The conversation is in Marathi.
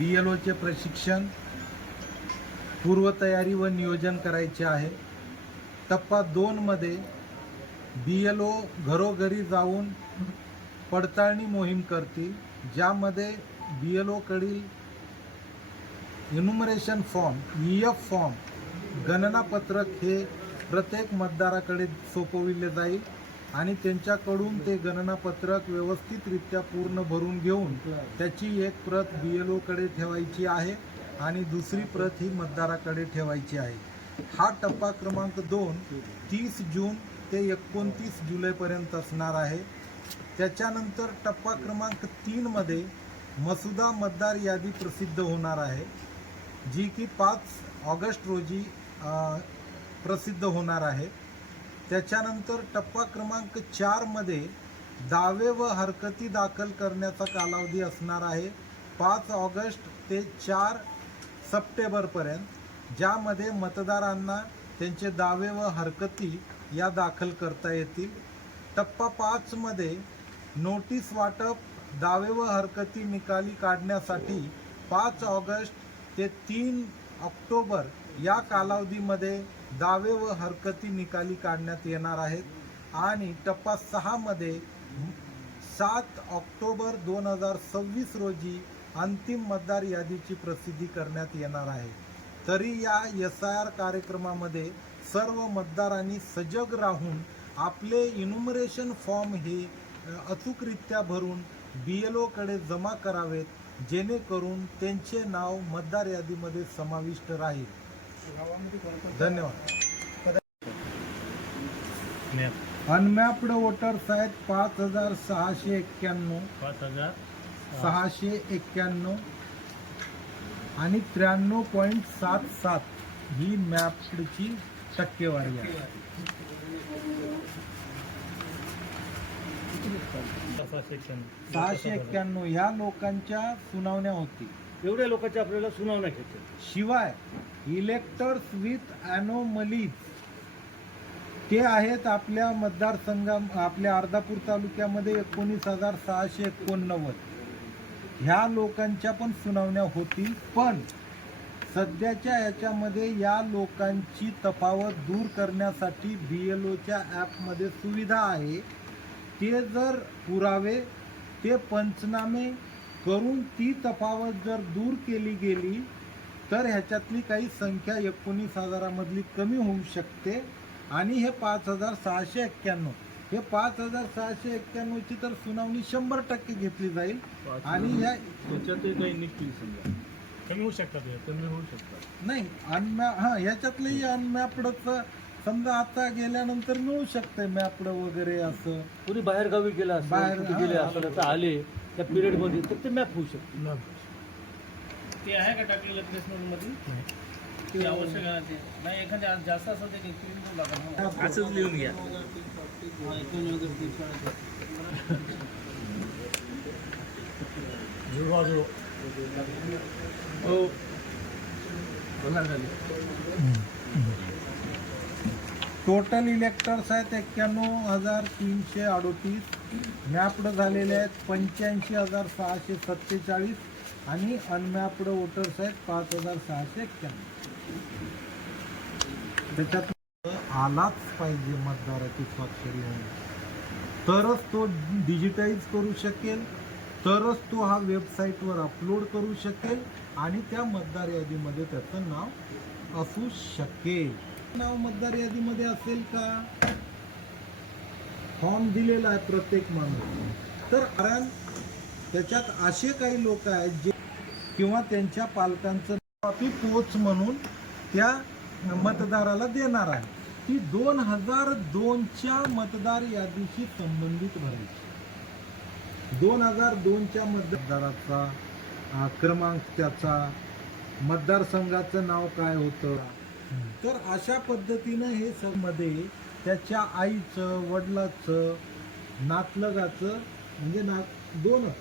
BLOचे प्रशिक्षण, पूर्वतयारी व नियोजन करायचे आहे। टप्पा 2 मध्ये BLO घरोघरी जाऊन पडताळणी मोहीम करतील, ज्यामध्ये BLO कडील इन्युमरेशन फॉर्म, EF फॉर्म, गणनापत्रक हे प्रत्येक मतदाराकडे सोपविले जाईल आणि त्यांच्याकडून ते गणनापत्रक व्यवस्थितरित्या पूर्ण भरून घेऊन त्याची एक प्रत BLO कडे ठेवायची आहे आणि दुसरी प्रत ही मतदाराकडे ठेवायची आहे। हा टप्पा क्रमांक 2 30 जून ते 29 जुलैपर्यंत असणार आहे। त्याच्यानंतर टप्पा क्रमांक 3 मध्ये मसुदा मतदार यादी प्रसिद्ध होणार आहे, जी की 5 ऑगस्ट रोजी प्रसिद्ध होणार आहे। त्याच्यानंतर टप्पा क्रमांक 4 मध्ये दावे व हरकती दाखल करण्याचा कालावधी असणार आहे 5 ऑगस्ट ते 4 सप्टेंबरपर्यंत, ज्यामध्ये मतदारांना त्यांचे दावे व हरकती या दाखल करता येतील। टप्पा 5 मध्ये नोटीस वाटप, दावे व हरकती निकाली काढण्यासाठी 5 ऑगस्ट ते 3 ऑक्टोबर या कालावधीमध्ये दावे व हरकती निकाली काढण्यात येणार आहेत आणि टप्पा 6 मध्ये 7 ऑक्टोबर 2026 रोजी अंतिम मतदार यादीची प्रसिद्धी करण्यात येणार आहे। तरी या SIR कार्यक्रमामध्ये सर्व मतदारांनी सजग राहून आपले इन्युमरेशन फॉर्म हे अचूकरित्या भरून BLO कडे जमा करावेत, जेणेकरून त्यांचे नाव मतदार यादीमध्ये समाविष्ट राहील। धन्यवाद। अनमॅप्ड वोटर्स आहेत 5691 आणि 93.77 ही मॅप्डची टक्केवारी आहे। 691 ह्या लोकांच्या सुनावण्या होतील। एवढ्या लोकांच्या आपल्याला सुनावण्या घ्यायच्या। शिवाय इलेक्टर्स विथ ॲनोमलीज ते आहेत आपल्या मतदारसंघा, आपल्या अर्धापूर तालुक्यामध्ये 19,689 ह्या लोकांच्या पण सुनावण्या होतील। पण सध्याच्या याच्यामध्ये या लोकांची तफावत दूर करण्यासाठी BLOच्या ॲपमध्ये सुविधा आहे। ते जर पुरावे, ते पंचनामे करून ती तफावत जर दूर केली गेली तर ह्याच्यातली काही संख्या 19,000 मधली कमी होऊ शकते आणि हे 5,691 हे 5,691 ची तर सुनावणी 100% घेतली जाईल आणि ह्या त्याच्यातही काही निघतील, समजा कमी होऊ शकतात, कमी होऊ शकतात नाही ह्याच्यातलंही अनमॅप्डच समजा आता गेल्यानंतर मिळू शकते मॅप्ड वगैरे असं कोणी बाहेर गावी गेला असेल, बाहेर गेले असेल आता आले त्या पिरियड मध्ये तर ते मॅप होऊ शकते। ते आहे का टाकलेलं प्लेसमेंटमध्ये? ते आवश्यक आहे ते नाही, एखाद्या जास्त असेल ते प्रिंट लागेल, असंच लिहून घ्या। हो बोला झाले। टोटल इलेक्टर्स आहेत 91,338, मॅप्ड झालेले आहेत 85,647 आणि अनमॅप्ड वोटर्स आहेत 5,691। त्याच्यात आलाच पाहिजे मतदाराची स्वाक्षरी होऊन, तरच तो डिजिटाईज करू शकेल, तरच तो हा वेबसाईटवर अपलोड करू शकेल आणि त्या मतदार यादीमध्ये त्याचं नाव असू शकेल। नाव मतदार यादीमध्ये असेल का? फॉर्म दिलेला आहे प्रत्येक माणूस, तर कारण त्याच्यात असे काही लोक आहेत जे किंवा त्यांच्या पालकांचं कॉपी पोच म्हणून त्या मतदाराला देणार आहे, ती 2002च्या मतदार यादीशी संबंधित भरायची। 2002च्या मतदाराचा क्रमांक, त्याचा मतदारसंघाचं नाव काय होतं, तर अशा पद्धतीनं हे मध्ये त्याच्या आईचं, वडिलाचं, नातलगाचं म्हणजे दोनच